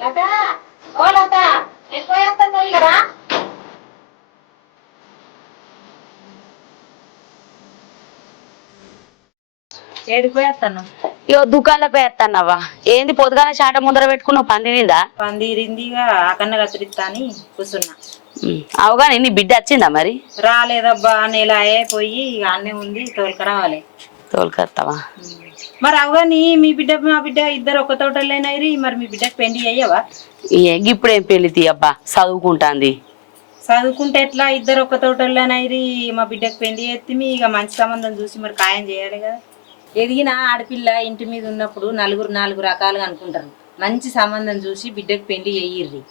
లత ఓ లత ఎక్కువ చేస్తాను కదా. ఏడిపోయేస్తాను ఇగో దుకాణంలో పోయేస్తానవ్వా. ఏంది పొద్దుగాల చాట ముందర పెట్టుకున్నావు పందిరిందా? పందిరిందిగా ఆకన్న కత్తిరిస్తా అని కూర్చున్నా. అవగానే నీ బిడ్డ వచ్చిందా మరి? రాలేదబ్బా, నెల పోయి ఇక అన్నే ఉంది, తోలుక రావాలి. తోలుకొస్తావా? మరి అవగాని మీ బిడ్డ మా బిడ్డ ఇద్దరు ఒక్క తోటలేనాయి. మరి మీ బిడ్డకు పెళ్లి అయ్యవా? ఇప్పుడేం పెళ్లి తీయబ్బా, చదువుకుంటాంది. చదువుకుంటే ఎట్లా? ఇద్దరు ఒక్క తోటలేనాయి. మా బిడ్డకు పెళ్లి చేస్తే ఇక మంచి సంబంధం చూసి మరి ఖాయం చేయాలి కదా. ఎదిగిన ఆడపిల్ల ఇంటి మీద ఉన్నప్పుడు నలుగురు నాలుగు రకాలుగా అనుకుంటారు. మంచి సంబంధం చూసి బిడ్డకు పెళ్లి చెయ్యిర్రి.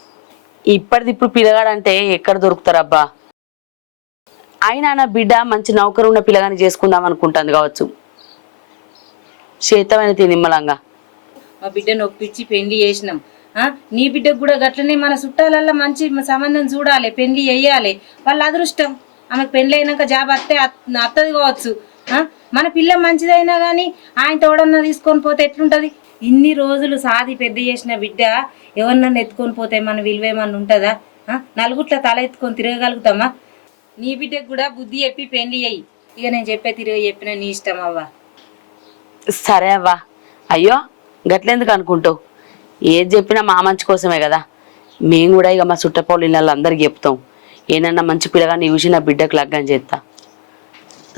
ఇప్పటిది ఇప్పుడు పిల్లగాడంటే ఎక్కడ దొరుకుతారబ్బా? అయినా నా బిడ్డ మంచి నౌకరు ఉన్న పిల్లగాని చేసుకుందాం అనుకుంటుంది కావచ్చు. చేతమైన తినిమ్మలంగా మా బిడ్డను ఒప్పించి పెళ్లి చేసినాం. నీ బిడ్డకు కూడా గట్లనే మన చుట్టాలల్లో మంచి సంబంధం చూడాలి, పెళ్లి చెయ్యాలి. వాళ్ళ అదృష్టం. ఆమెకు పెళ్లి అయినాక జాబ్ అత్తది కావచ్చు. మన పిల్ల మంచిదైనా కానీ ఆయన తోడన్నా తీసుకొని పోతే ఎట్లుంటది? ఇన్ని రోజులు సాది పెద్ద చేసిన బిడ్డ ఎవరినన్నా ఎత్తుకొని పోతే మన విలువేమన్నా ఉంటుందా? నలుగుట్ల తల ఎత్తుకొని తిరగగలుగుతామా? నీ బిడ్డకు కూడా బుద్ధి చెప్పి పెళ్లి అయ్యి. ఇక నేను చెప్పే తిరిగి చెప్పిన నీ ఇష్టం అవ్వ. సరే అవ్వా. అయ్యో గట్లెందుకు అనుకుంటావు? ఏది చెప్పినా మా మంచి కోసమే కదా. మేము కూడా ఇక మా చుట్టపోళ్ళు ఇళ్ళల్లో అందరికి చెప్తాం. ఏనన్నా మంచి పిల్లగాని చూసి నా బిడ్డకు లగ్గం చేస్తా.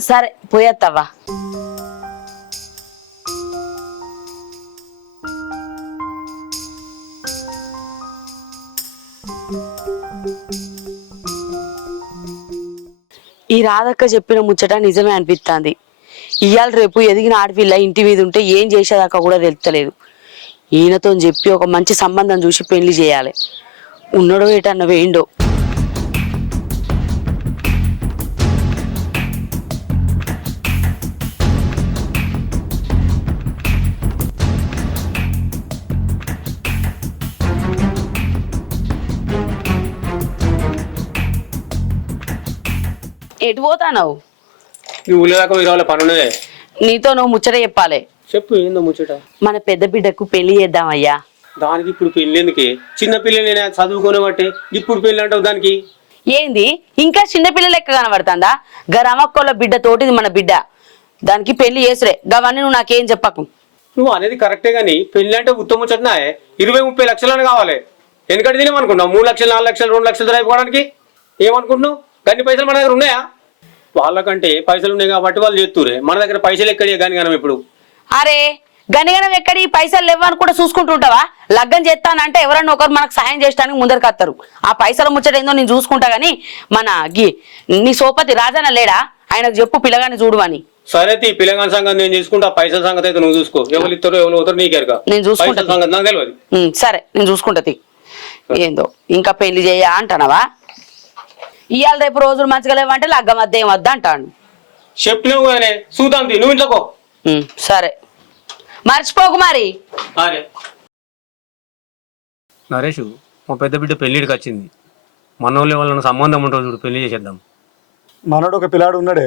సరే పోయేత్తవ్వా. ఈ రాధక్క చెప్పిన ముచ్చట నిజమే అనిపిస్తుంది. ఇవాళ రేపు ఎదిగిన ఆడపిల్ల ఇంటి మీద ఉంటే ఏం చేసేదాకా కూడా తెలుస్తలేదు. ఈయనతో చెప్పి ఒక మంచి సంబంధం చూసి పెళ్లి చేయాలి. ఉన్నడో ఏటన్న వేయండో. ఎటు పోతానవు? పనున్నదే. నీతో నువ్వు ముచ్చట చెప్పాలి. చెప్పు, ఏందో ముచ్చట? మన పెద్ద బిడ్డకు పెళ్లి చేద్దామయ్యా. దానికి ఇప్పుడు పెళ్లి ఎందుకే? చిన్న పిల్లలు చదువుకోనే బట్టి ఇప్పుడు పెళ్లి అంటావు దానికి? ఏంది ఇంకా చిన్నపిల్ల లెక్క కనబడుతుందా? గరమక్కోళ్ళ బిడ్డ తోటిది మన బిడ్డ. దానికి పెళ్లి చేసురే. గవన్నీ నువ్వు నాకేం చెప్పకు. నువ్వు అనేది కరెక్టే గానీ పెళ్లి అంటే ఉత్తమ ముచ్చటనా? 20-30 లక్షలని కావాలి. ఎందుకంటే తినేమనుకున్నావు? 3 లక్షలు 4 లక్షలు 2 లక్షలు అయిపోవడానికి ఏమనుకుంటున్నావు? గన్ని పైసలు మన దగ్గర ఉన్నాయా? వాళ్ళకంటే పైసలు ఉన్నాయి కాబట్టి వాళ్ళు చేస్తురే. మన దగ్గర పైసలు ఎక్కడి కానీ మనం ఇప్పుడు. అరే గనిగనం ఎక్కడి? పైసలు లేవని కూడా చూసుకుంటుంటావా? లగ్గం చేస్తానంటే ఎవరన్నా ఒకరు మనకు సాయం చేయడానికి ముందరికి వస్తారు. ఆ పైసల ముచ్చట ఏందో నేను చూసుకుంటా గానీ మన నీ సోపతి రాజన్న లేడా? ఆయనకు చెప్పు పిల్లగాని చూడు అని. సరే తీ, పిల్లగాని సంగతి నేను చూసుకుంటా. పైసల సంగతి అయితే నువ్వు చూసుకో. ఎవరు ఇస్తారో ఎవరు పోతారో నీకెరక. నేను చూసుకుంటా. సంగతి నాకు తెలియదు. సరే నేను చూసుకుంటా. ఏందో ఇంకా పెళ్లి చేయ అంటానవా? ఇవాళ రేపు రోజులు మంచిగా లేవంటే లగ్గం వద్ద ఏం వద్ద అంటాను. చెప్పినావు కానీ చూద్దాం. నువ్వు ఇంట్లోకో. సరే మర్చిపోకు మరి. నరేష్, మా పెద్ద బిడ్డ పెళ్లిడికి వచ్చింది. మనోళ్ళు వాళ్ళని సంబంధం ఉంటుంది చూడు, పెళ్లి చేసేద్దాం. మనోడు ఒక పిల్లాడు ఉన్నాడే,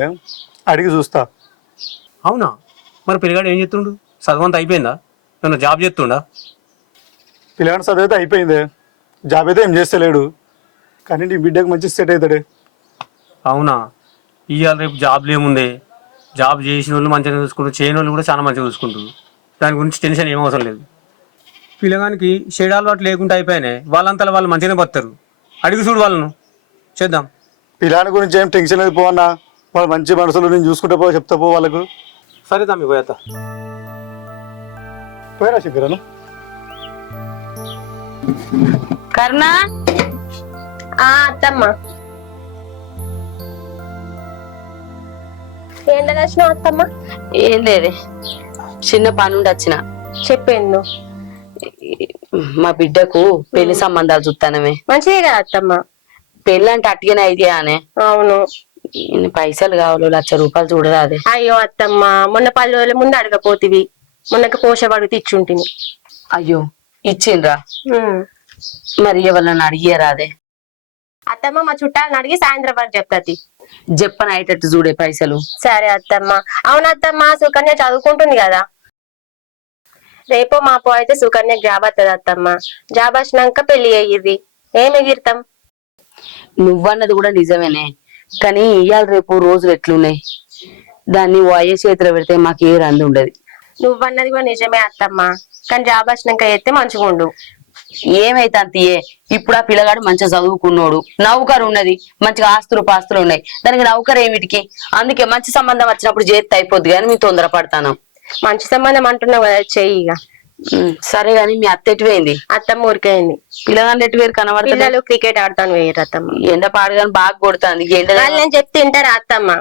అడిగి చూస్తా. అవునా? మరి పిల్లగాడు ఏం చేస్తుండు? చదవంతా అయిపోయిందా? ఏమన్నా జాబ్ చేస్తుండా? పిల్లాడి చదువు అయితే అయిపోయింది, జాబ్ అయితే ఏం చేస్తలేడు. కానీ నీ బిడ్డకు మంచి సెట్ అవుతాడే. అవునా? ఇవాళ రేపు జాబ్లు ఏముంది? జాబ్ చేసిన వాళ్ళు మంచిగా చూసుకుంటారు, చేయని వాళ్ళు కూడా చాలా మంచిగా చూసుకుంటారు. దాని గురించి టెన్షన్ ఏం అవసరం లేదు. పిల్లగానికి షేడ్ అలవాటు లేకుండా అయిపోయినాయి. వాళ్ళంతా వాళ్ళు మంచిగానే బతారు. అడిగి చూడు వాళ్ళను, చేద్దాం. పిల్లాడి గురించి ఏం టెన్షన్ లేదు పో అన్న. వాళ్ళు మంచి మనసులు నేను చూసుకుంటా పో, చెప్తా పో వాళ్ళకు. సరే తమ్మి, పోయేస్తా. పోయిరా శంకరను. కర్ణా. అత్తమ్మ ఏంటో వచ్చినావు అత్తమ్మ? ఏం లేదే, చిన్న పని ఉండి వచ్చిన. చెప్పేందు? మా బిడ్డకు పెళ్లి సంబంధాలు చూస్తానమే. మంచిదే కదా అత్తమ్మ. పెళ్లి అంటే అట్టిగానే అయితే అనే. అవును. ఇన్ని పైసలు కావాలి, 1,00,000 రూపాయలు చూడరాదే. అయ్యో అత్తమ్మ, మొన్న 10 రోజుల ముందు అడగపోతివి. మొన్నకి పోషబడితే ఇచ్చుంటిని. అయ్యో ఇచ్చిండ్రా? మరి ఎవరన్నా అడిగారాదే? అత్తమ్మ మా చుట్టాలను అడిగి సాయంత్రం వరకు చెప్తాది. చెప్పని అయ్యేటట్టు చూడే పైసలు. సరే అత్తమ్మ. అవును అత్తమ్మ, సుకన్య చదువుకుంటుంది కదా? రేపో మాపో అయితే సుకన్యకు జాబ్ వస్తుంది అత్తమ్మ. జాబ్ వచ్చినాక పెళ్లి అయ్యిది, ఏం ఎగిరితాం? నువ్వన్నది కూడా నిజమేనే, కానీ ఇవాళ రేపు రోజులు ఎట్లున్నాయి, దాన్ని వాయే చేతిలో పెడితే మాకు ఏ రంది ఉండదు. నువ్వన్నది కూడా నిజమే అత్తమ్మ, కానీ జాబ్ వచ్చినాక అయితే మంచిగా ఉండు. ఏమైతే అంతయే, ఇప్పుడు ఆ పిల్లగాడు మంచిగా చదువుకున్నాడు, నౌకరు ఉన్నది, మంచిగా ఆస్తులు పాస్తులు ఉన్నాయి, దానికి నౌకరు ఏమిటికి? అందుకే మంచి సంబంధం వచ్చినప్పుడు చేతి అయిపోద్ది కానీ మేము తొందరపడతాను. మంచి సంబంధం అంటున్నావు కదా, చెయ్యి ఇక. సరే గాని మీ అత్త ఎటువైంది? అత్తమ్మ ఊరికైంది. పిల్లగాళ్ళు ఎటు వేరు కనబడతారు? పిల్లలు క్రికెట్ ఆడతాను వేయరు అత్తమ్మ. ఎండ పాడుగాని బాగా కొడుతుంది ఎండ. వాళ్ళు నేను చెప్తే తింటారా అత్తమ్మ?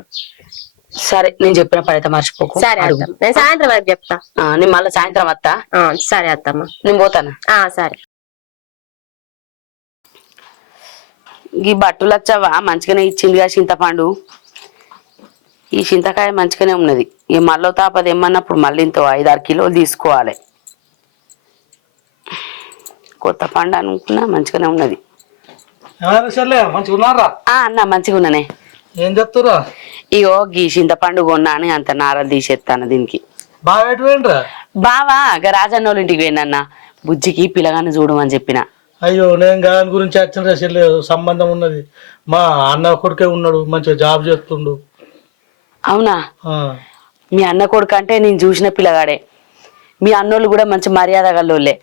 సరే నేను చెప్పిన పని అయితే మర్చిపోకు. సరే అత్తమ్మ, నేను సాయంత్రం వరకు చెప్తా. నేను మళ్ళీ సాయంత్రం వస్తా. సరే అత్తమ్మ, నేను పోతాను. సరే. ఈ బట్టలు వచ్చావా మంచిగానే ఇచ్చిందిగా చింతపండు. ఈ చింతకాయ మంచిగానే ఉన్నది. ఈ మళ్ళీ తాపది ఏమన్నప్పుడు మళ్ళీ ఇంత 5-6 కిలోలు తీసుకోవాలి. కొత్త పండు అనుకున్నా మంచిగానే ఉన్నది. అన్న మంచిగా ఉన్నానే. ఏం చెప్తురా? ఇగో గీ చింతపండు కొన్నా అని అంత నారలు తీసేస్తాను దీనికి. బాగా ఎటువేండ్రా? బావా రాజన్న వాళ్ళ ఇంటికి పోయిందన్న, బుజ్జికి పిల్లగాన్ని చూడమని చెప్పిన. అయ్యో, నేను దాని గురించి వచ్చిన చెల్లె సంబంధం ఉన్నది. మా అన్న కొడుకే ఉన్నాడు, మంచిగా జాబ్ చేస్తుండు. అవునా? మీ అన్న కొడుకు అంటే నేను చూసిన పిల్లగాడే. మీ అన్నోళ్ళు కూడా మంచి మర్యాద గల్లోళ్ళే.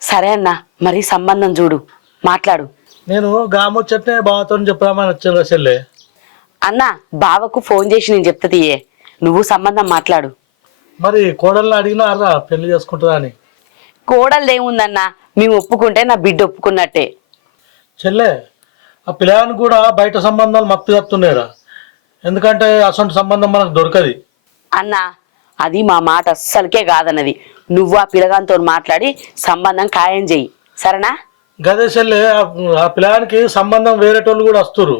సరే అన్న, మరి సంబంధం చూడు, మాట్లాడు. నేను గామొచ్చట్నే బావతో చెప్దామని వచ్చిన చెల్లె. అన్న బావకు ఫోన్ చేసి నేను చెప్తా తీయే, నువ్వు సంబంధం మాట్లాడు. మరి కోడల్ని అడిగినారా పెళ్లి చేసుకుంటుందా అని? కోడలదేముందన్నా, మేము ఒప్పుకుంటే నా బిడ్డ ఒప్పుకున్నట్టే. చెల్లె, ఆ పిల్లగానికి కూడా బయట సంబంధాలు మత్తు చెప్తున్నారా? ఎందుకంటే అసలు సంబంధం మనకు దొరకది. అన్న అది మా మాట అస్సలకే కాదన్నది. నువ్వు ఆ పిల్లగానితో మాట్లాడి సంబంధం ఖాయం చెయ్యి, సరేనా? గదే చెల్లె, ఆ పిల్లగానికి సంబంధం వేరేటోళ్ళు కూడా వస్తురు.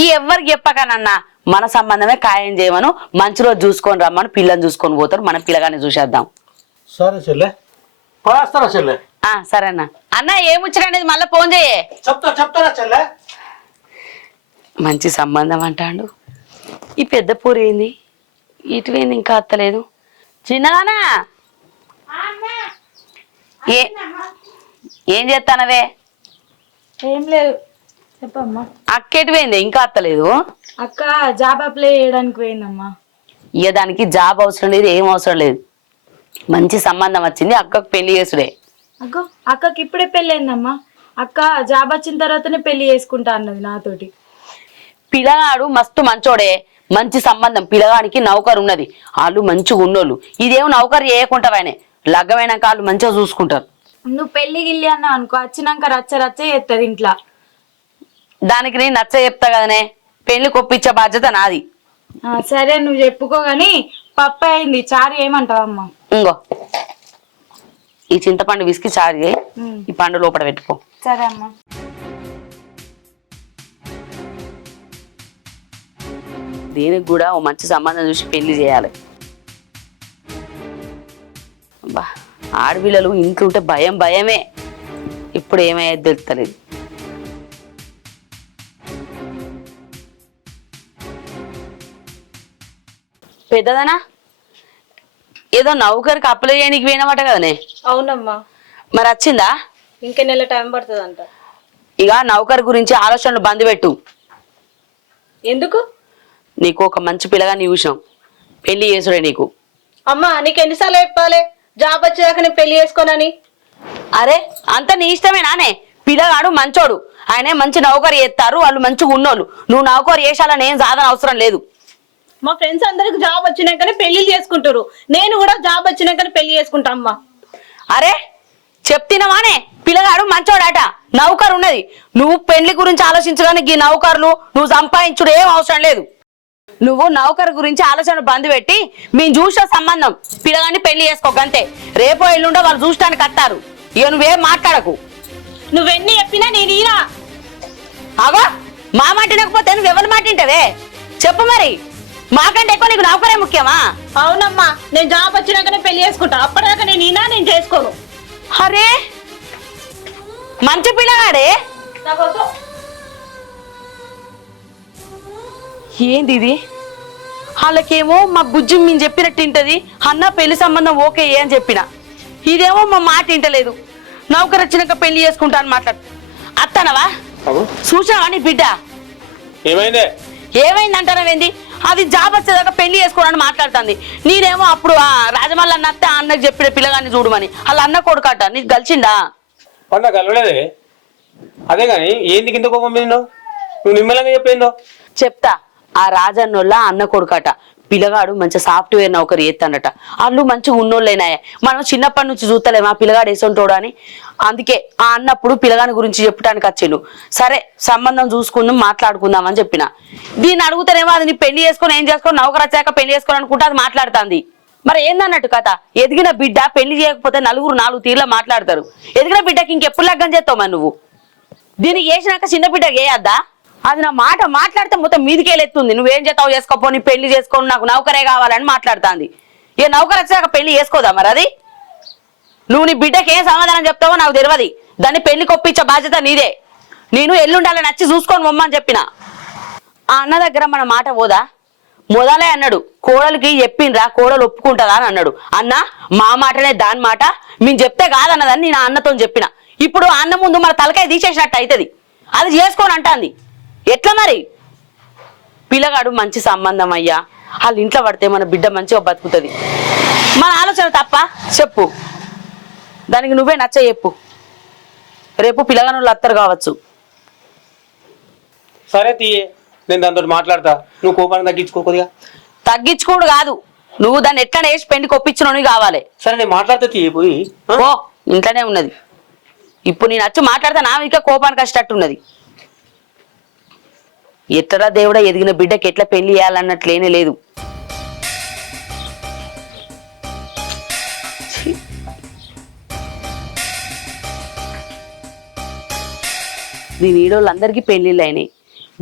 ఈ ఎవ్వరికి చెప్పకనన్నా, మన సంబంధమే ఖాయం చేయమను, మంచి రోజు చూసుకొని రమ్మను, పిల్లని చూసుకొని పోతారు, మన పిల్లగానే చూసేద్దాం. సరే చెల్లె, పోస్తారా చెల్లె? సరే అన్న. అన్న ఏముచ్చరా అనేది మళ్ళీ ఫోన్ చేయే. చెప్తారా చెల్లె? మంచి సంబంధం అంటాడు. ఈ పెద్ద పూరి ఏంది ఇటువేంది ఇంకా అత్తలేదు? చిన్నదానా ఏం చేస్తానవే? ఏం లేదు, చెప్పమ్మా. అక్క ఎటువేంది ఇంకా అత్తలేదు? అక్క జాబ్ అప్లై చేయడానికి పోయిందమ్మా. ఇక దానికి జాబ్ అవసరం లేదు, ఏం అవసరం లేదు. మంచి సంబంధం వచ్చింది, అక్కకు పెళ్లి చేసుడే. అగ్గో, అక్కకి ఇప్పుడే పెళ్ళి అయిందమ్మా. అక్క జాబ్ వచ్చిన తర్వాతనే పెళ్లి చేసుకుంటా అన్నది నాతోటి. పిల్లగాడు మస్తు మంచోడే, మంచి సంబంధం. పిల్లగానికి నౌకరు ఉన్నది, వాళ్ళు మంచిగా ఉన్నోళ్ళు. ఇదేమో నౌకరు చేయకుంటావాయనే, లగ్గమైనాక వాళ్ళు మంచిగా చూసుకుంటారు. నువ్వు పెళ్లి గిల్లి అన్నావు అనుకో, వచ్చినాక రచ్చ రచ్చ చేస్తుంది ఇంట్లో. దానికి నేను నచ్చ చెప్తా కదనే, పెళ్లి కొప్పించే బాధ్యత నాది. సరే నువ్వు చెప్పుకో గాని, పప్పు అయింది, చారు ఏమంటావమ్మా? ఇంగో ఈ చింతపండు విసికి చారు చేయి, ఈ పండు లోపల పెట్టుకో. సరే అమ్మా. దీనికి కూడా ఓ మంచి సంబంధం చూసి పెళ్లి చేయాలి. బా ఆడపిల్లలు ఇంట్లో ఉంటే భయం భయమే, ఇప్పుడు ఏమయ్యేది తెలుస్తలేదు. పెద్దదనా ఏదో నౌకరికి అప్లై చేయడానికి పోయినమాట కదనే? అవునమ్మా. మరి వచ్చిందా? ఇంకా నెల టైం పడుతుంది అంట. ఇక నౌకర్ గురించి ఆలోచనలు బంద్ పెట్టు. ఎందుకు? నీకు ఒక మంచి పిల్లగాన్ని చూసినాం, పెళ్లి చేసుడే నీకు. అమ్మా నీకు ఎన్నిసార్లు చెప్పాలి జాబ్ వచ్చేదాకా నేను పెళ్లి చేసుకోనని? అరే అంత నీ ఇష్టమే నానే, పిల్లగాడు మంచోడు, ఆయనే మంచి నౌకరు చేస్తారు, వాళ్ళు మంచిగా ఉన్నోళ్ళు. నువ్వు నౌకరు చేసాలని ఏం సాధన అవసరం లేదు. మా ఫ్రెండ్స్ అందరికి జాబ్ వచ్చినాకనే పెళ్లి చేసుకుంటారు, నేను కూడా జాబ్ వచ్చినాకనే పెళ్లి చేసుకుంటా అమ్మా. అరే చెప్తినవానే, పిల్లగాడు మంచోడాట, నౌకరు ఉన్నది. నువ్వు పెళ్లి గురించి ఆలోచించగానే ఈ నౌకర్లు నువ్వు సంపాదించుడు ఏం అవసరం లేదు. నువ్వు నౌకరు గురించి ఆలోచన బంద్ పెట్టి మేము చూసిన సంబంధం పిల్లగాన్ని పెళ్లి చేసుకోకంతే. రేపో ఎల్లుండో వాళ్ళు చూడటానికి వస్తారు. ఇక నువ్వేం మాట్లాడకు. నువ్వెన్ని చెప్పినా నేను ఈనా. అగో మా మాట వినకపోతే నువ్వు ఎవరి మాట వింటావే చెప్పు. మరి మాకంటే ఎక్కువ నీకు నౌకరే ముఖ్యమా? అవునమ్మా, నేను జాబ్ వచ్చినాకనే పెళ్లి చేసుకుంటా, అప్పటిదాకా నేను ఈనా, నేను చేసుకోను. అరే మంచి పిల్లగాడే. ఏంది ఇది? వాళ్ళకేమో మా బుజ్జి మేము చెప్పినట్టు ఇంటది, అన్న పెళ్లి సంబంధం ఓకే అని చెప్పిన. ఇదేమో మా మాట వింటలేదు. నౌకరు వచ్చినాక పెళ్లి చేసుకుంటా అని మాట్లాడు. అత్తనవా చూసావా నీ బిడ్డ ఏమైందే? ఏమైందంటానవేంది? అది జాబ్ వచ్చేదాకా పెళ్లి చేసుకోవాలని మాట్లాడుతుంది. నేనేమో అప్పుడు రాజమల్లి అన్న అత్త అన్నకు చెప్పిన పిల్లగాన్ని చూడమని వాళ్ళ అన్న కొడుకట. నీకు కలిసిండా? పండ కలవలేదే. అదే కానీ ఏంది కింద కోపం మీద నువ్వు నిమ్మలంగా చెప్పేందో చెప్తా. ఆ రాజన్నోళ్ళ అన్న కొడుకట. పిల్లగాడు మంచి సాఫ్ట్వేర్ నౌకరు చేస్తాడట. వాళ్ళు మంచిగా ఉన్నోళ్ళైనాయే. మనం చిన్నప్పటి నుంచి చూస్తలేము ఆ పిల్లగాడు వేసుంటాడు అని. అందుకే ఆ అన్నప్పుడు పిల్లగాని గురించి చెప్పడానికి వచ్చిండు. సరే సంబంధం చూసుకుందాం మాట్లాడుకుందాం అని చెప్పిన. దీన్ని అడుగుతారేమో అది నీ పెళ్లి చేసుకొని ఏం చేసుకో నౌకరు వచ్చాక పెళ్లి చేసుకోవాలనుకుంటే అది మాట్లాడుతుంది. మరి ఏందన్నట్టు కథ? ఎదిగిన బిడ్డ పెళ్లి చేయకపోతే నలుగురు నాలుగు తీర్లా మాట్లాడతారు. ఎదిగిన బిడ్డకి ఇంకెప్పుడు లగ్గం చేస్తావు మరి నువ్వు? దీనికి చేసినాక చిన్న బిడ్డకి వేయద్దా? అది నా మాట మాట్లాడితే మొత్తం మీదికెళ్ళెత్తుంది. నువ్వేం చేస్తావు చేసుకోపో, నీ పెళ్లి చేసుకోను, నాకు నౌకరే కావాలని మాట్లాడుతుంది. ఏ నౌకరు వచ్చాక పెళ్లి చేసుకోదా మరి? అది నువ్వు నీ బిడ్డకి ఏం సమాధానం చెప్తావో నాకు తెలియదు. దాన్ని పెళ్లి కొప్పించే బాధ్యత నీదే. నేను ఎల్లుండాలని నచ్చి చూసుకొని మొమ్మని చెప్పిన. ఆ అన్న దగ్గర మన మాట పోదా? మొదలే అన్నాడు కోడలికి చెప్పిండ్రా, కోడలు ఒప్పుకుంటుందా అని అన్నాడు. అన్న మా మాటనే దాని మాట, మేము చెప్తే కాదన్నదని నేను ఆ అన్నతో చెప్పిన. ఇప్పుడు ఆ అన్న ముందు మన తలకాయ తీసేసినట్టు అవుతుంది. అది చేసుకొని అంటాంది. ఎట్లా మరి? పిల్లగాడు మంచి సంబంధం అయ్యా, వాళ్ళ ఇంట్లో పడితే మన బిడ్డ మంచిగా బతుకుతుంది. మన ఆలోచన తప్ప చెప్పు, దానికి నువ్వే నచ్చ చెప్పు. రేపు పిల్లగాను అత్తరు కావచ్చు. సరే తీయే, నేను దాంతో మాట్లాడతా. నువ్వు కోపాన్ని తగ్గించుకోకొద్దిగా. తగ్గించుకోడు కాదు, నువ్వు దాన్ని ఎట్లా వేసి పెండి కొప్పించినవి కావాలి. సరే నేను మాట్లాడితే తీయ పోయి. ఓ ఇంట్లోనే ఉన్నది. ఇప్పుడు నేను వచ్చి మాట్లాడితే నా ఇంకా కోపానికి వచ్చేటట్టు ఉన్నది. ఎట్లా దేవుడా ఎదిగిన బిడ్డకి ఎట్లా పెళ్లి చేయాలన్నట్లేనే లేదు. దీని ఈడోళ్ళందరికీ పెళ్లిళ్ళు అయినాయి.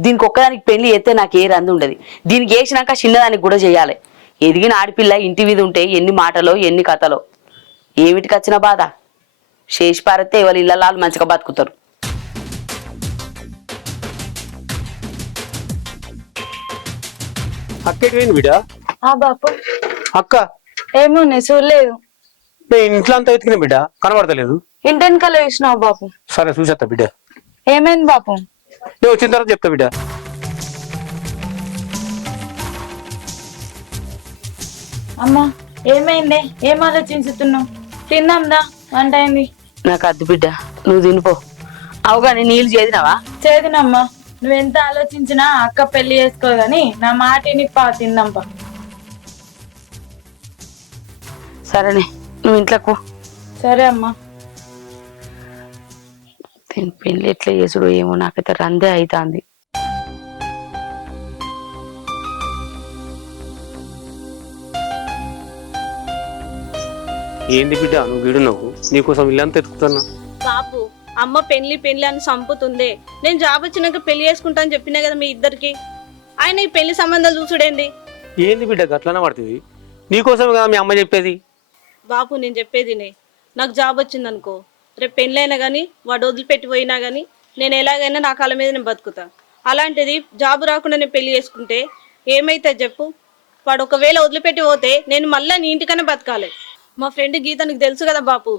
దీనికి ఒక్కదానికి పెళ్లి చేస్తే నాకు ఏ రంది ఉండదు. దీనికి వేసినాక చిన్నదానికి కూడా చేయాలి. ఎదిగిన ఆడపిల్ల ఇంటి మీద ఉంటే ఎన్ని మాటలో ఎన్ని కథలో. ఏమిటికి వచ్చిన బాధ? శేషి పారితే వాళ్ళ ఇళ్ళ మంచిగా బతుకుతారు. అక్క ఎటువైంది బిడ్డ? బాపు అక్క ఏమో నేను చూడలేదు. నేను ఇంట్లో అంతా ఎతికిన బిడ్డ, కనబడతలేదు. ఇంటెనకాల వేసినావు బాపు. సరే చూసేస్తా బిడ్డ. ఏమైంది బాపు? నేను వచ్చిన తర్వాత చెప్తా బిడ్డ. అమ్మా ఏమైంది? ఏం ఆలోచించుతున్నావు? తిందాందా, వంట అయింది. నాకు అద్దు బిడ్డ, నువ్వు తినిపో. అవుగాని నీళ్ళు చేదినావా? చేదినమ్మా. నువ్వెంత ఆలోచించినా అక్క పెళ్లి చేసుకో గాని నా మాటిని తిందాంపా. సరేనే, నువ్వు ఇంట్లోకు. సరే అమ్మా. దీని పెళ్లి ఎట్లా చేసుడు ఏమో, నాకైతే రందే అవుతుంది. ఏంది బిడ్డ నువ్వు వీడు? నువ్వు నీకోసం ఇల్లంతా ఎత్తుకుతున్నా. బాబు అమ్మ పెళ్లి పెళ్లి అని చంపుతుందే. నేను జాబ్ వచ్చినాక పెళ్లి చేసుకుంటా అని చెప్పినా కదా మీ ఇద్దరికి. ఆయన ఈ పెళ్లి సంబంధాలు చూసుడేంది? ఏంది బిడ్డ గట్లనే పడుతుంది? నీకోసమే కదా మీ అమ్మ చెప్పేది. బాబు నేను చెప్పేదినే, నాకు జాబ్ వచ్చిందనుకో, రేపు పెళ్ళైనా కానీ వాడు వదిలిపెట్టిపోయినా కానీ నేను ఎలాగైనా నా కాళ్ళ మీద నేను బతుకుతా. అలాంటిది జాబ్ రాకుండా నేను పెళ్లి చేసుకుంటే ఏమైతే చెప్పు? వాడు ఒకవేళ వదిలిపెట్టి పోతే నేను మళ్ళీ నీ ఇంటికనే బతకాలి. మా ఫ్రెండ్ గీత నీకు తెలుసు కదా బాపు,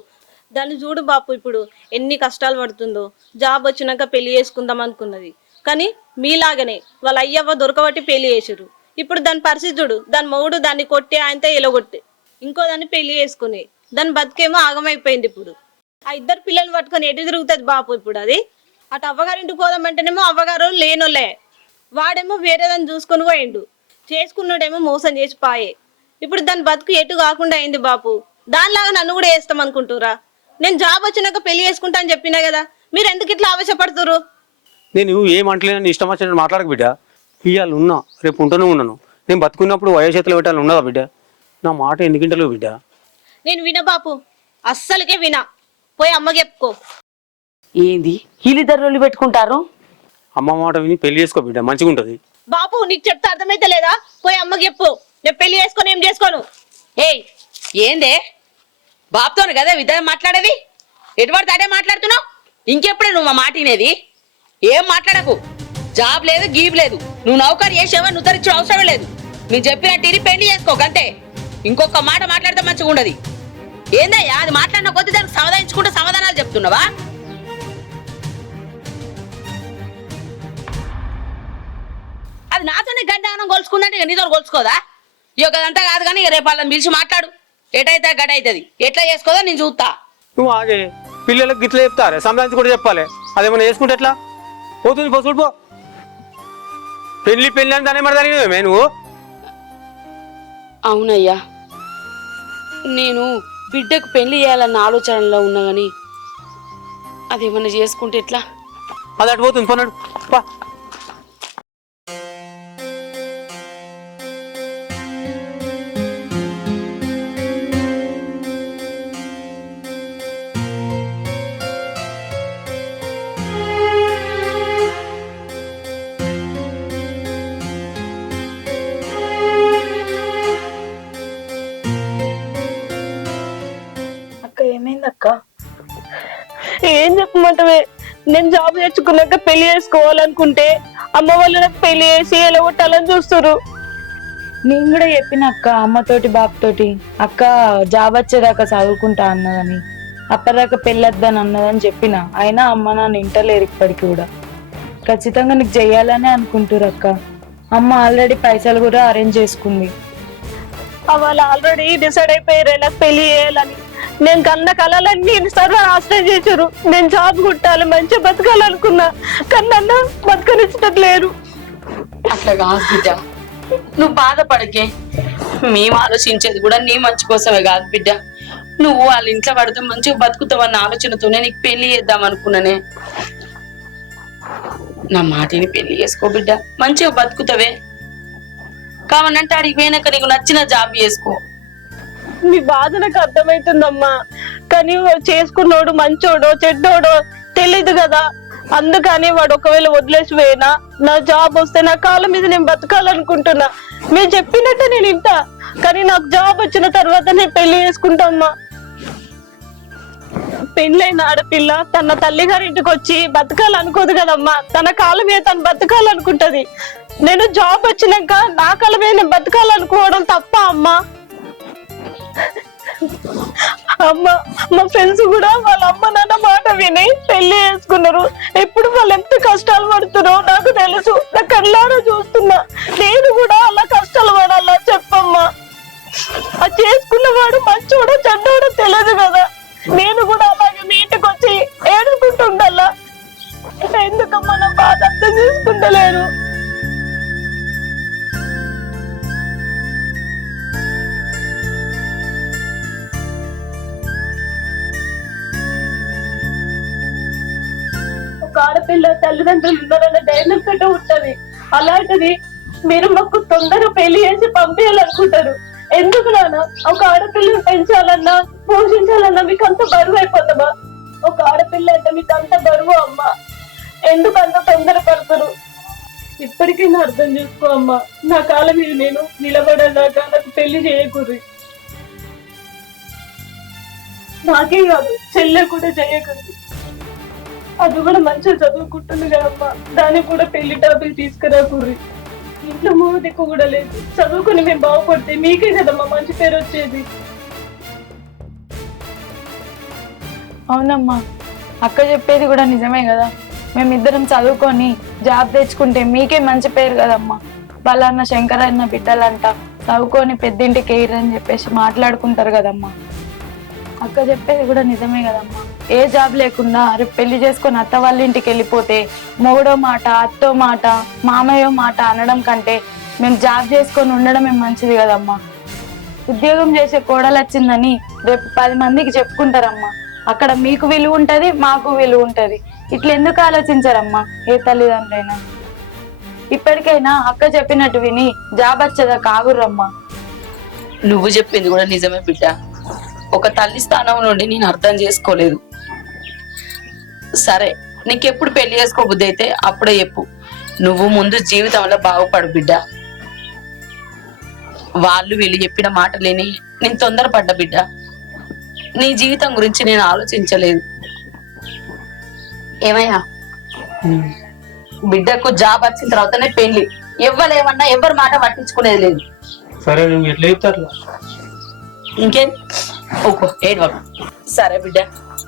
దాన్ని చూడు బాపు ఇప్పుడు ఎన్ని కష్టాలు పడుతుందో. జాబ్ వచ్చినాక పెళ్లి చేసుకుందాం అనుకున్నది, కానీ మీలాగనే వాళ్ళ అయ్యవ్వ దొరకబట్టి పెళ్లి చేసారు. ఇప్పుడు దాని పరిస్థితి చూడు, దాని మొగుడు దాన్ని కొట్టి ఆయనతో ఎలగొట్టి ఇంకో దాన్ని పెళ్లి చేసుకుని దాని బతికేమో ఆగమైపోయింది. ఇప్పుడు ఆ ఇద్దరు పిల్లల్ని పట్టుకొని ఎటు తిరుగుతుంది బాపు? ఇప్పుడు అది అటు అవ్వగారింటికి పోదామంటేనేమో అవ్వగారు లేనోలే, వాడేమో వేరే దాన్ని చూసుకొని పోయిండు, చేసుకున్నాడేమో మోసం చేసి పాయే. ఇప్పుడు దాని బతుకు ఎటు కాకుండా అయింది బాపు. దానిలాగా నన్ను కూడా వేస్తాం అనుకుంటురా? నేను జాబ్ వచ్చినాక పెళ్లి చేసుకుంటా అని చెప్పినా కదా, మీరు ఎందుకు ఇట్లా ఆవేశపడుతురు? నేను ఏమంటలేను, ఇష్టం వచ్చినట్టు మాట్లాడక బిడ్డ. ఇవాళ ఉన్నా, రేపు ఉంటూనే ఉన్నాను. నేను బతుకున్నప్పుడు వయోచేతులు పెట్టాలి ఉన్నదా బిడ్డ? నా మాట ఎందుకింటలేవు బిడ్డ? నేను విన బాపు, అస్సలకే వినా. పోయి అమ్మకి చెప్పుకో. ఏంది వీళ్ళిద్దరు పెట్టుకుంటారు? అమ్మ మాట విని పెళ్లి చేసుకో బిడ్డ, మంచిగా ఉంటుంది. బాపు నీకు చెప్తే అర్థమైతే లేదా? పోయి అమ్మకి చెప్పు, నేను పెళ్లి చేసుకొని ఏం చేసుకోను. ఏయ్ ఏందే బాబుతోను కదా ఇద్దరు మాట్లాడేది? ఎటువంటి అడే మాట్లాడుతున్నావు? ఇంకెప్పుడే నువ్వు మా మాట వినేది? ఏం మాట్లాడకు. జాబ్ లేదు గీబ్ లేదు, నువ్వు నౌకరు చేసేవా నువ్వు తరిచ్చే అవసరం లేదు. నేను చెప్పినట్టు ఇది పెళ్లి చేసుకోకంతే. ఇంకొక మాట మాట్లాడితే మంచిగా ఉండదు. ఏందయ్యా అది మాట్లాడిన కొద్ది దానికి సమాధానించుకుంటే సమాధానాలు చెప్తున్నావా? అది నాతోనే గడ్డానం కొలుచుకుందంటే ఇక నీతో కొలుచుకోదా? ఇక అదంతా కాదు కానీ రేపు వాళ్ళని పిలిచి మాట్లాడు. ఎటైతే గడ్ అవుతుంది, ఎట్లా చేసుకోదా నేను చూస్తా. నువ్వు ఆగే, పిల్లలకు గిట్లా చెప్తారే, సంబంధించి కూడా చెప్పాలి. అదేమన్నా చేసుకుంటే ఎట్లా పోతుంది? పో చూడిపో. పెళ్లి అని దాని మరి జరిగినవే నువ్వు. అవునయ్యా, నేను బిడ్డకు పెళ్లి చేయాలన్న ఆలోచనలో ఉన్నా గాని అదేమన్నా చేసుకుంటే ఎట్లా? అది అటు పోతుంది, పోనాడు పా. అక్క ఏమైంది అక్క? ఏం చెప్పమంటవే, నేను జాబ్ తెచ్చుకున్నాక పెళ్లి చేసుకోవాలనుకుంటే అమ్మ వాళ్ళు నాకు పెళ్లి చేసి ఎలగొట్టాలని చూస్తారు. నేను కూడా చెప్పిన అక్క అమ్మతోటి బాబుతోటి, అక్క జాబ్ వచ్చేదాకా చదువుకుంటా అన్నదని, అప్పటిదాకా పెళ్ళొద్దని అన్నదని చెప్పిన. అయినా అమ్మ నాన్న ఇంటలేరు ఇప్పటికి కూడా. ఖచ్చితంగా నీకు చెయ్యాలనే అనుకుంటారు అక్క. అమ్మ ఆల్రెడీ పైసలు కూడా అరేంజ్ చేసుకుంది. వాళ్ళు ఆల్రెడీ డిసైడ్ అయిపోయారు నాకు పెళ్లి చేయాలని. నేను కన్న కళలన్నీ సర్వనాశనం చేశారు. నేను జాబ్ కుట్టాలి, మంచిగా బతకాలనుకున్నా, కానీ నన్ను బతకనిచ్చట్లేరు. అట్లా కాదు బిడ్డ, నువ్వు బాధపడకే. మేము ఆలోచించేది కూడా నీ మంచి కోసమే కాదు బిడ్డ. నువ్వు వాళ్ళ ఇంట్లో పడితే మంచిగా బతుకుతావన్న ఆలోచనతోనే నీకు పెళ్లి చేద్దాం అనుకున్నానే. నా మాటిని పెళ్లి చేసుకో బిడ్డ, మంచిగా బతుకుతావే. కావనంటే అడిగి పోయినాక నీకు నచ్చిన జాబ్ చేసుకో. మీ బాధ నాకు అర్థమవుతుందమ్మా, కానీ చేసుకున్నోడు మంచోడో చెడ్డోడో తెలీదు కదా. అందుకని వాడు ఒకవేళ వదిలేసి పోయినా నా జాబ్ వస్తే నా కాళ్ళ మీద నేను బతకాలనుకుంటున్నా. మీరు చెప్పినట్టే నేను ఇంటా, కానీ నాకు జాబ్ వచ్చిన తర్వాత నేను పెళ్లి చేసుకుంటామ్మా. పెళ్ళైన ఆడపిల్ల తన తల్లి గారి ఇంటికి వచ్చి బతకాలనుకోదు కదమ్మా. తన కాళ్ళ మీద తను బతకాలనుకుంటది. నేను జాబ్ వచ్చినాక నా కాళ్ళ మీద నేను బతకాలనుకోవడం తప్ప అమ్మా? అమ్మ, మా ఫ్రెండ్స్ కూడా వాళ్ళ అమ్మ నాన్న మాట విని పెళ్లి చేసుకున్నారు. ఎప్పుడు వాళ్ళు ఎంత కష్టాలు పడుతున్నారో నాకు తెలుసు, నా కళ్ళారా చూస్తున్నా. నేను కూడా అలా కష్టాలు పడాలా చెప్పమ్మా? అది చేసుకున్నవాడు మంచోడో చెడ్డోడో తెలియదు కదా. నేను కూడా అలాగే మీ ఇంటికి వచ్చి ఏడుకుంటుండల్లా. ఎందుకమ్మా నా బాధ అర్థం చేసుకుంటలేరు? ఒక ఆడపిల్ల తల్లిదండ్రులు ఉన్నారన్న ధైర్యం పెట్ట ఉంటది. అలాంటిది మీరు మాకు తొందరగా పెళ్లి చేసి పంపించాలనుకుంటారు. ఎందుకు నాన్న? ఒక ఆడపిల్లని పెంచాలన్నా పోషించాలన్నా మీకు అంత బరువు అయిపోతామా? ఒక ఆడపిల్ల అంటే మీకు అంత బరువు అమ్మా? ఎందుకు అంత తొందర పడతారు? ఇప్పటికైనా అర్థం చేసుకో అమ్మా. నా కాళ్ళ మీద నేను నిలబడేదాకా నాకు పెళ్లి చేయకూడదు. నాకే కాదు, చెల్లె కూడా చేయకూడదు. అది కూడా మంచిగా చదువుకుంటుంది కదమ్మా, దానికి కూడా పెళ్లి టాపిక్ తీసుకురాకూడదు. ఇంట్లో మూడు దిక్కు కూడా లేదు. చదువుకుని మేము బాగుపడితే మీకే కదమ్మా మంచి పేరు వచ్చేది. అవునమ్మా, అక్క చెప్పేది కూడా నిజమే కదా. మేమిద్దరం చదువుకొని జాబ్ తెచ్చుకుంటే మీకే మంచి పేరు కదమ్మా. వాళ్ళన్న శంకర్ అన్న బిడ్డలంట చదువుకొని పెద్దింటికి ఎయిరని చెప్పేసి మాట్లాడుకుంటారు కదమ్మా. అక్క చెప్పేది కూడా నిజమే కదమ్మా. ఏ జాబ్ లేకుండా రేపు పెళ్లి చేసుకొని అత్త వాళ్ళ ఇంటికి వెళ్ళిపోతే మొగుడో మాట, అత్తో మాట, మామయ్యో మాట అనడం కంటే మేము జాబ్ చేసుకొని ఉండడమే మంచిది కదమ్మా. ఉద్యోగం చేసే కోడలు వచ్చిందని రేపు 10 మందికి చెప్పుకుంటారమ్మా. అక్కడ మీకు విలువ ఉంటది, మాకు విలువ ఉంటది. ఇట్లా ఎందుకు ఆలోచించారమ్మా ఏ తల్లిదండ్రులైనా? ఇప్పటికైనా అక్క చెప్పినట్టు విని జాబ్ వచ్చేదా కాగుర్రమ్మా. నువ్వు చెప్పింది కూడా నిజమే బిడ్డ. ఒక తల్లి స్థానం నుండి నేను అర్థం చేసుకోలేదు. సరే, నీకెప్పుడు పెళ్లి చేసుకోబుద్ధి అయితే అప్పుడే చెప్పు. నువ్వు ముందు జీవితంలో బాగుపడు బిడ్డ. వాళ్ళు వీళ్ళు చెప్పిన మాటలేని నేను తొందరపడ్డా బిడ్డ. నీ జీవితం గురించి నేను ఆలోచించలేదు. ఏమయ్యా, బిడ్డకు జాబ్ వచ్చిన తర్వాతనే పెళ్లి. ఎవ్వలేమన్నా ఎవరి మాట పట్టించుకునేది లేదు. సరే, నువ్వు ఎట్లా చెప్తారు? ఇంకేం ఓకో ఏడవకు. సరే బిడ్డ,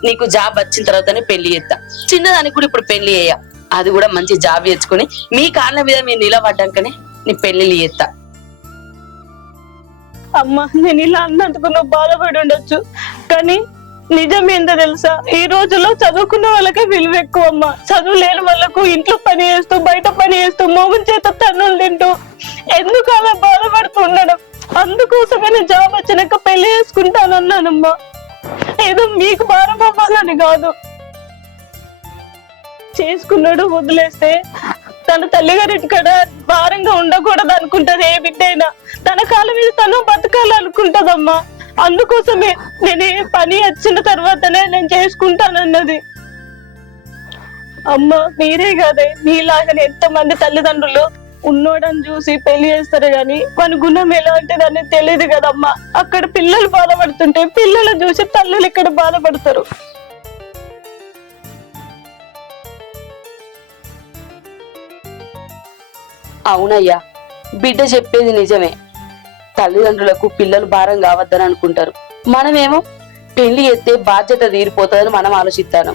నీకు జాబ్ వచ్చిన తర్వాతనే పెళ్లి చేస్తా. చిన్నదానికి కూడా ఇప్పుడు పెళ్లి చేయ, అది కూడా మంచి జాబ్ తెచ్చుకొని మీ కాళ్ళ మీద మీరు నిలబడ్డాకనే నీ పెళ్లిళ్ళు చేస్తా. అమ్మా నేను ఇలా అన్నందుకు నువ్వు బాధపడి ఉండొచ్చు, కానీ నిజం ఏందో తెలుసా, ఈ రోజుల్లో చదువుకున్న వాళ్ళకే విలువ ఎక్కువ అమ్మా. చదువు లేని వాళ్ళకు ఇంట్లో పని చేస్తూ బయట పని చేస్తూ మోగం చేత తన్నులు తింటూ ఎందుకు అలా బాధపడుతూ ఉండడం. అందుకోసమే నేను జాబ్ వచ్చినాక పెళ్లి చేసుకుంటానన్నానమ్మా. ఏదో మీకు భారం అవ్వాలని కాదు. చేసుకున్నాడు వదిలేస్తే తన తల్లిగారింటి కాడ భారంగా ఉండకూడదు అనుకుంటది ఏ బిడ్డ అయినా. తన కాళ్ళ మీద తను బతకాలనుకుంటదమ్మా. అందుకోసమే నేను ఏ పని వచ్చిన తర్వాతనే నేను చేసుకుంటానన్నది. అమ్మ మీరే కాదే, మీలాగానే ఎంతమంది తల్లిదండ్రులు ఉన్నోడని చూసి పెళ్లి చేస్తారు గాని మన గుణం ఎలాంటిదని తెలియదు కదమ్మా. అక్కడ పిల్లలు బాధపడుతుంటే పిల్లలు చూసి తల్లులు ఇక్కడ బాధపడతారు. అవునయ్యా, బిడ్డ చెప్పేది నిజమే. తల్లిదండ్రులకు పిల్లలు భారం కావద్దని అనుకుంటారు. మనమేమో పెళ్లి ఎత్తే బాధ్యత తీరిపోతుందని మనం ఆలోచిస్తాను.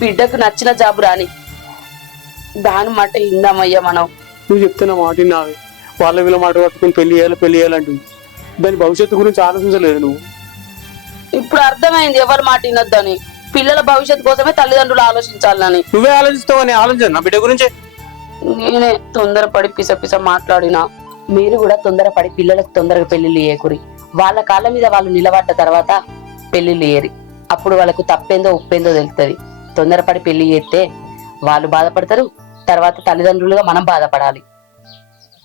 బిడ్డకు నచ్చిన జాబు రాని, దాని మాట ఇందామయ్యా మనం. నువ్వు చెప్తున్న మాట నావే, వాళ్ళ వీళ్ళ మాట పట్టుకుని పెళ్లి చేయాలంటుంది. దాని భవిష్యత్తు గురించి ఆలోచించలేదు నువ్వు. ఇప్పుడు అర్థమైంది ఎవరి మాట వినొద్దని. పిల్లల భవిష్యత్తు కోసమే తల్లిదండ్రులు ఆలోచించాలని. నువ్వే ఆలోచిస్తావని ఆలోచన నా బిడ్డ గురించి. నేనే తొందరపడి పిస మాట్లాడినా. మీరు కూడా తొందరపడి పిల్లలకు తొందరగా పెళ్లిళ్ళు చేయకురి. వాళ్ళ కాళ్ళ మీద వాళ్ళు నిలబడ్డ తర్వాత పెళ్లిళ్ళు చేయరి. అప్పుడు వాళ్ళకు తప్పేందో ఉప్పేందో తెలుస్తుంది. తొందరపడి పెళ్లి చేస్తే వాళ్ళు బాధపడతారు, తర్వాత తల్లిదండ్రులుగా మనం బాధపడాలి.